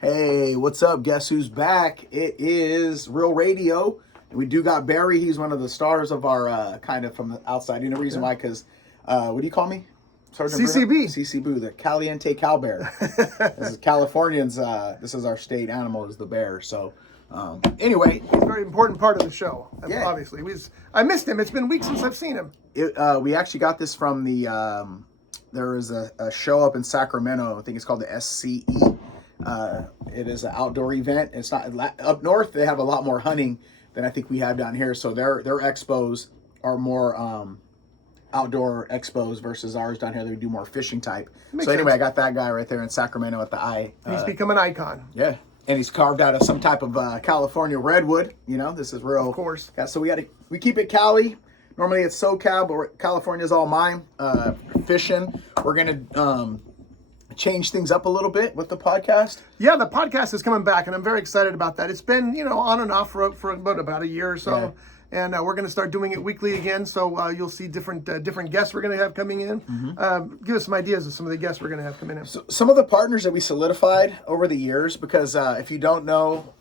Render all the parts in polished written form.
Hey, what's up? Guess who's back? It is Real Radio. We do got Barry. He's one of the stars of our kind of from the outside. You know the reason why? Because what do you call me? Sergeant CCB. CCB, the Caliente Cow Bear. This is Californians. This is our state animal, is the bear. So anyway. He's a very important part of the show, yeah. Obviously. I missed him. It's been weeks since I've seen him. We actually got this from the, there is a show up in Sacramento. I think it's called the SCE. It is an outdoor event. It's not up north. They have a lot more hunting than I think we have down here. So their expos are more outdoor expos versus ours down here. They do more fishing type. So anyway, I got that guy right there in Sacramento at the eye. He's become an icon. Yeah, and he's carved out of some type of California redwood. You know, this is real. Of course. Yeah. So we keep it Cali. Normally it's SoCal, but California's all mine. Fishing. We're gonna change things up a little bit with the podcast. Yeah, the podcast is coming back, and I'm very excited about that. It's been, on and off for about a year or so, and we're going to start doing it weekly again. So you'll see different guests we're going to have coming in. Mm-hmm. Give us some ideas of some of the guests we're going to have coming in. So, some of the partners that we solidified over the years, because if you don't know,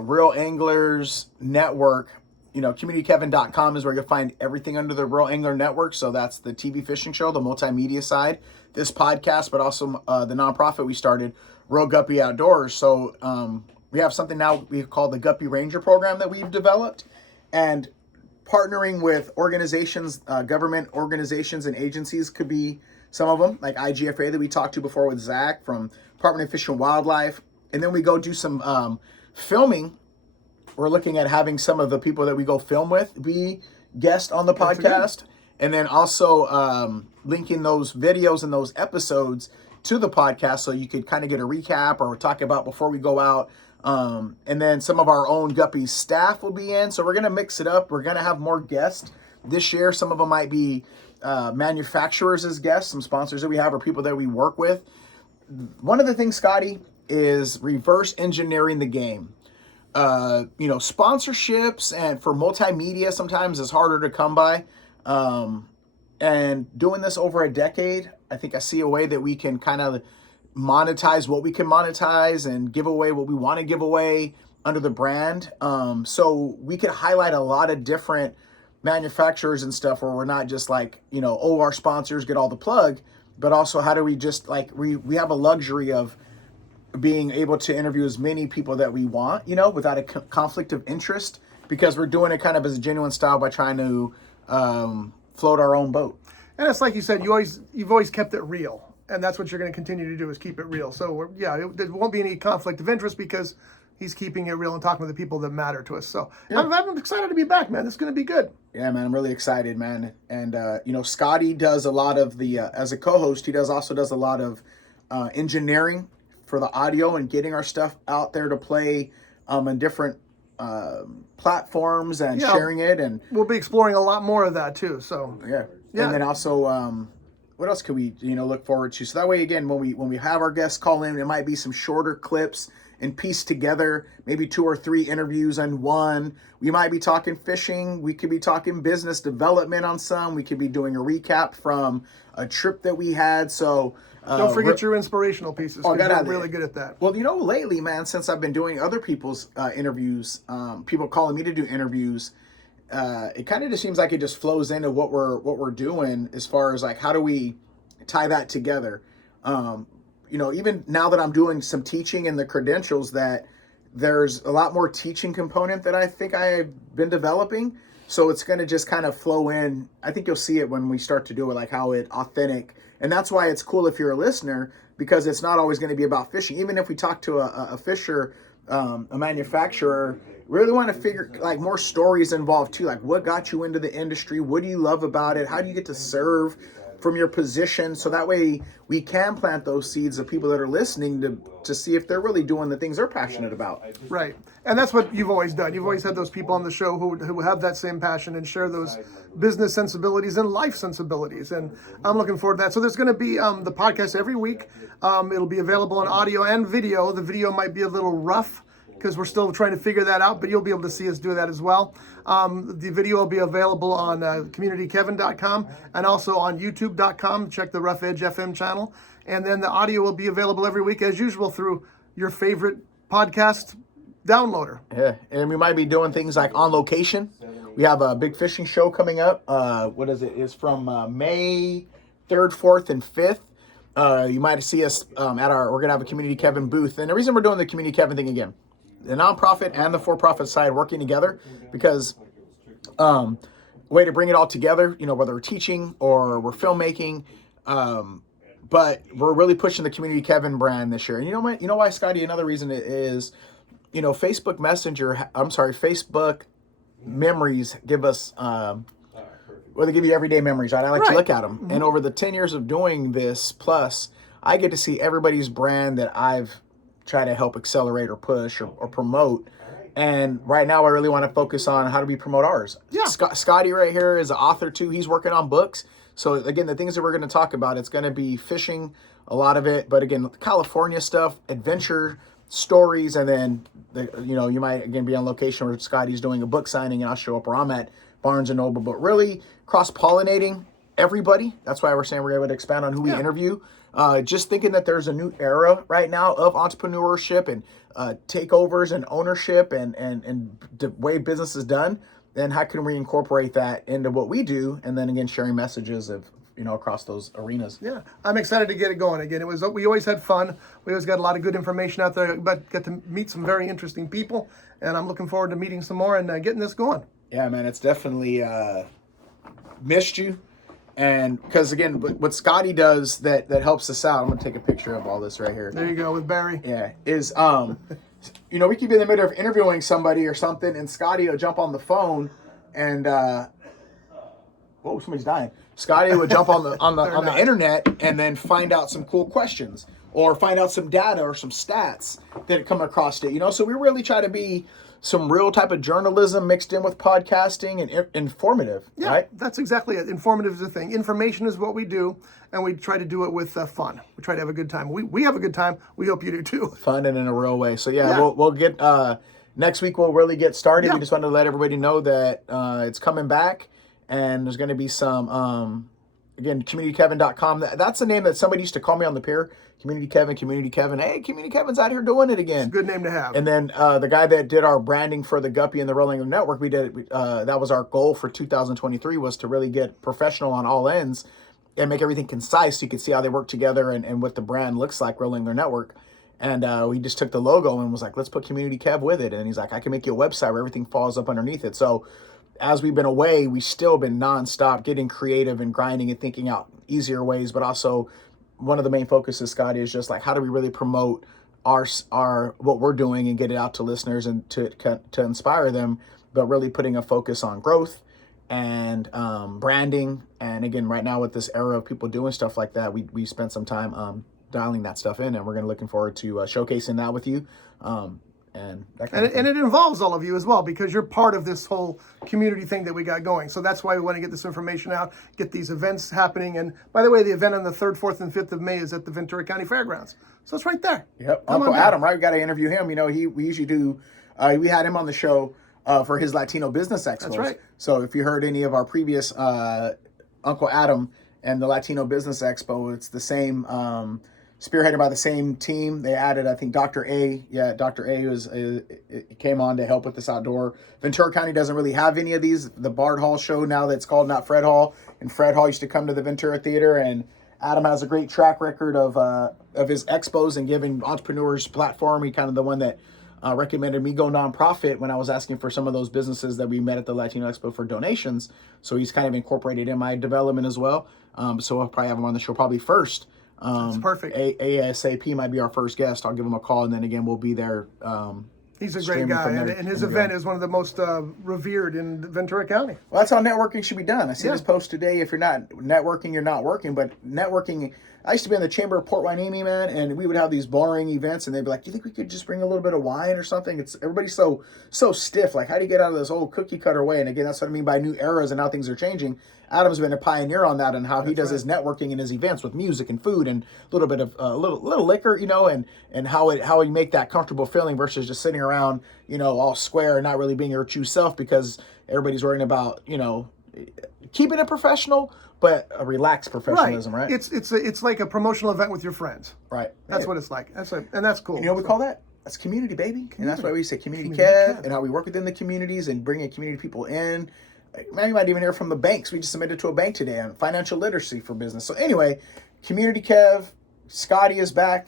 Real Anglers Network, CommunityKevin.com is where you'll find everything under the Real Angler Network. So that's the TV fishing show, the multimedia side, this podcast, but also the nonprofit we started, Real Guppy Outdoors. So we have something now we call the Guppy Ranger program that we've developed, and partnering with organizations, government organizations and agencies could be some of them, like IGFA that we talked to before with Zach from Department of Fish and Wildlife. And then we go do some filming. We're looking at having some of the people that we go film with be guest on the podcast. And then also linking those videos and those episodes to the podcast so you could kind of get a recap or talk about before we go out. And then some of our own Guppy staff will be in. So we're going to mix it up. We're going to have more guests this year. Some of them might be manufacturers as guests, some sponsors that we have or people that we work with. One of the things, Scotty, is reverse engineering the game. Sponsorships and for multimedia sometimes is harder to come by. And doing this over a decade, I think I see a way that we can kind of monetize what we can monetize and give away what we want to give away under the brand. So we could highlight a lot of different manufacturers and stuff where we're not just like, our sponsors get all the plug, but also how do we just we have a luxury of being able to interview as many people that we want, without a conflict of interest, because we're doing it kind of as a genuine style by trying to float our own boat. And it's like you said, you've always kept it real, and that's what you're going to continue to do is keep it real. So there won't be any conflict of interest because he's keeping it real and talking to the people that matter to us. So yeah. I'm excited to be back, man. This is going to be good. Yeah, man, I'm really excited, man. And Scotty does a lot of the as a co-host. He also does a lot of engineering for the audio and getting our stuff out there to play on different platforms and sharing it. And we'll be exploring a lot more of that too. So yeah. And then also what else could we look forward to? So that way, again, when we have our guests call in, it might be some shorter clips and piece together, maybe 2 or 3 interviews on one. We might be talking fishing. We could be talking business development on some. We could be doing a recap from a trip that we had. So don't forget your inspirational pieces. I'm really good at that. Well, lately, man, since I've been doing other people's interviews, people calling me to do interviews, it kind of just seems like it just flows into what we're doing as far as like how do we tie that together. Even now that I'm doing some teaching and the credentials, that there's a lot more teaching component that I think I've been developing. So it's going to just kind of flow in. I think you'll see it when we start to do it, like how it authentic. And that's why it's cool if you're a listener, because it's not always going to be about fishing. Even if we talk to a fisher, a manufacturer, we really want to figure like more stories involved too. Like what got you into the industry? What do you love about it? How do you get to serve from your position? So that way we can plant those seeds of people that are listening to see if they're really doing the things they're passionate about. Right. And that's what you've always done. You've always had those people on the show who have that same passion and share those business sensibilities and life sensibilities. And I'm looking forward to that. So there's going to be the podcast every week. It'll be available on audio and video. The video might be a little rough because we're still trying to figure that out, but you'll be able to see us do that as well. The video will be available on CommunityKevin.com and also on YouTube.com. Check the Rough Edge FM channel. And then the audio will be available every week as usual through your favorite podcast downloader. Yeah, and we might be doing things like On Location. We have a big fishing show coming up. What is it? It's from May 3rd, 4th, and 5th. You might see us we're going to have a Community Kevin booth. And the reason we're doing the Community Kevin thing again, the nonprofit and the for-profit side working together, because way to bring it all together, whether we're teaching or we're filmmaking, but we're really pushing the Community Kevin brand this year. And you know why, Scotty? Another reason is, Facebook Facebook memories give us, they give you everyday memories, right? I like to look at them. Mm-hmm. And over the 10 years of doing this, plus, I get to see everybody's brand that I've tried to help accelerate or push or promote. And right now, I really want to focus on how do we promote ours. Yeah. Scotty right here is an author too. He's working on books. So again, the things that we're going to talk about, it's going to be fishing, a lot of it. But again, California stuff, adventure stories, and then you might again be on location where Scotty's doing a book signing, and I'll show up where I'm at, Barnes and Noble. But really cross-pollinating everybody. That's why we're saying we're able to expand on who we interview. Just thinking that there's a new era right now of entrepreneurship and takeovers and ownership and the way business is done. Then how can we incorporate that into what we do? And then again, sharing messages of, across those arenas. Yeah, I'm excited to get it going again. We always had fun. We always got a lot of good information out there, but get to meet some very interesting people. And I'm looking forward to meeting some more and getting this going. Yeah, man, it's definitely missed you. And because again, what Scotty does that helps us out, I'm gonna take a picture of all this right here. There you go with Barry. Yeah, is we could be in the middle of interviewing somebody or something, and Scotty will jump on the phone, and whoa, somebody's dying. Scotty would jump on the internet and then find out some cool questions or find out some data or some stats that come across it. So we really try to be some real type of journalism mixed in with podcasting and informative, yeah, right? That's exactly it. Informative is the thing. Information is what we do, and we try to do it with fun. We try to have a good time. We have a good time. We hope you do too. Fun and in a real way. So yeah. We'll get next week. We'll really get started. Yeah. We just wanted to let everybody know that it's coming back, and there's going to be some again, communitykevin.com. That's a name that somebody used to call me on the pier. Community Kevin. Hey, Community Kevin's out here doing it again. It's a good name to have. And then the guy that did our branding for the Guppy and the Rolling Network, that was our goal for 2023, was to really get professional on all ends and make everything concise so you could see how they work together and what the brand looks like, Rolling Network. And we just took the logo and was like, let's put Community Kev with it. And he's like, I can make you a website where everything falls up underneath it. So as we've been away, we've still been nonstop getting creative and grinding and thinking out easier ways, but also one of the main focuses, Scotty, is just like, how do we really promote our what we're doing and get it out to listeners and to inspire them, but really putting a focus on growth and branding. And again, right now with this era of people doing stuff like that, we spent some time dialing that stuff in, and we're looking forward to showcasing that with you. And it involves all of you as well, because you're part of this whole community thing that we got going. So that's why we want to get this information out, get these events happening. And by the way, the event on the 3rd, 4th, and 5th of May is at the Ventura County Fairgrounds. So it's right there. Yep. Uncle Adam, right? We got to interview him. We usually do, we had him on the show for his Latino Business Expos. That's right. So if you heard any of our previous Uncle Adam and the Latino Business Expo, it's the same spearheaded by the same team. They added, I think, Dr. A. Yeah, Dr. A came on to help with this outdoor. Ventura County doesn't really have any of these. The Bard Hall show now that's called Not Fred Hall, and Fred Hall used to come to the Ventura Theater, and Adam has a great track record of his expos and giving entrepreneurs platform. He kind of the one that recommended me go nonprofit when I was asking for some of those businesses that we met at the Latino Expo for donations. So he's kind of incorporated in my development as well. So I'll probably have him on the show probably first. That's perfect. ASAP might be our first guest. I'll give him a call, and then again we'll be there. He's a great guy, and his event is one of the most revered in Ventura County. Well, that's how networking should be done. I see this post today. If you're not networking, you're not working. But networking, I used to be in the Chamber of Port Hueneme, man, and we would have these boring events, and they'd be like, "Do you think we could just bring a little bit of wine or something?" It's everybody's so stiff. Like, how do you get out of this old cookie cutter way? And again, that's what I mean by new eras and how things are changing. Adam's been a pioneer on that and how he does his networking and his events with music and food and a little bit of little liquor, and how you make that comfortable feeling versus just sitting around, all square and not really being your true self because everybody's worrying about, keeping it professional, but a relaxed professionalism, right? It's like a promotional event with your friends. Right. That's what it's like. And that's cool. You know what we call that? That's community, baby. And that's why we say community Community Kev, Kev. and how we work within the communities and bringing community people in. Man, you might even hear from the banks. We just submitted to a bank today on financial literacy for business. So anyway, community Kev, Scotty is back.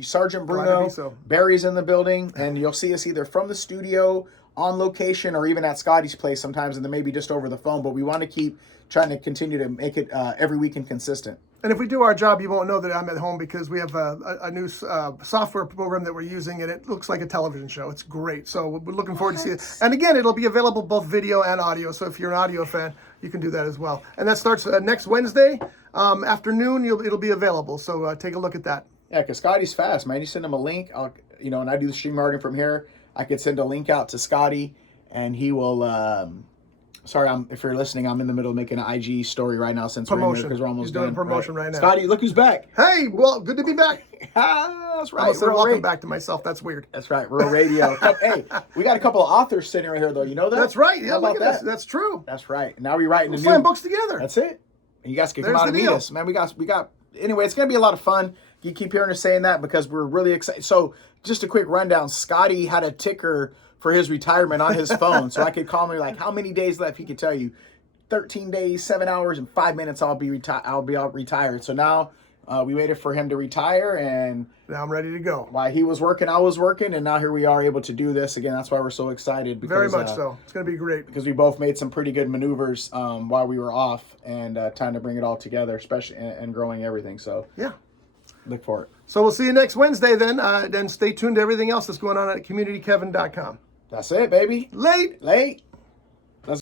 Sergeant Glad to be Bruno, so. Barry's in the building, and you'll see us either from the studio, on location, or even at Scotty's place sometimes, and then maybe just over the phone. But we want to keep trying to continue to make it every week and consistent. And if we do our job, you won't know that I'm at home because we have a new software program that we're using, and it looks like a television show. It's great. So we're looking forward to see it. And again, it'll be available both video and audio. So if you're an audio fan, you can do that as well. And that starts next Wednesday afternoon. It'll be available. So take a look at that. Yeah, because Scotty's fast, man. You send him a link, and I do the stream marketing from here. I could send a link out to Scotty, and he will. Sorry, if you're listening, I'm in the middle of making an IG story right now since Promotion. because we're almost He's doing done. promotion right now. Scotty, look who's back. Hey, well, good to be back. That's I right. almost said Real welcome radio. back to myself. That's weird. That's right. Real radio. Hey, we got a couple of authors sitting right here, though. You know that? That's right. Yeah, How look about at that? this. That's true. That's right. Now we're writing We're a signing new books together. That's it. And you guys can come There's out the and meet deal. us, man. We got. Anyway, it's gonna be a lot of fun. You keep hearing us saying that because we're really excited. So, just a quick rundown. Scotty had a ticker for his retirement on his phone, so I could call me like how many days left. He could tell you, 13 days, 7 hours, and 5 minutes. I'll be retired. So now we waited for him to retire, and Now I'm ready to go. while he was working, I was working, and now here we are able to do this again. That's why we're so excited. Because, Very much so. It's going to be great. because we both made some pretty good maneuvers while we were off, and time to bring it all together, especially and growing everything. So Yeah. look for it. So we'll see you next Wednesday then. Then stay tuned to everything else that's going on at communitykevin.com. That's it, baby. Late. Late.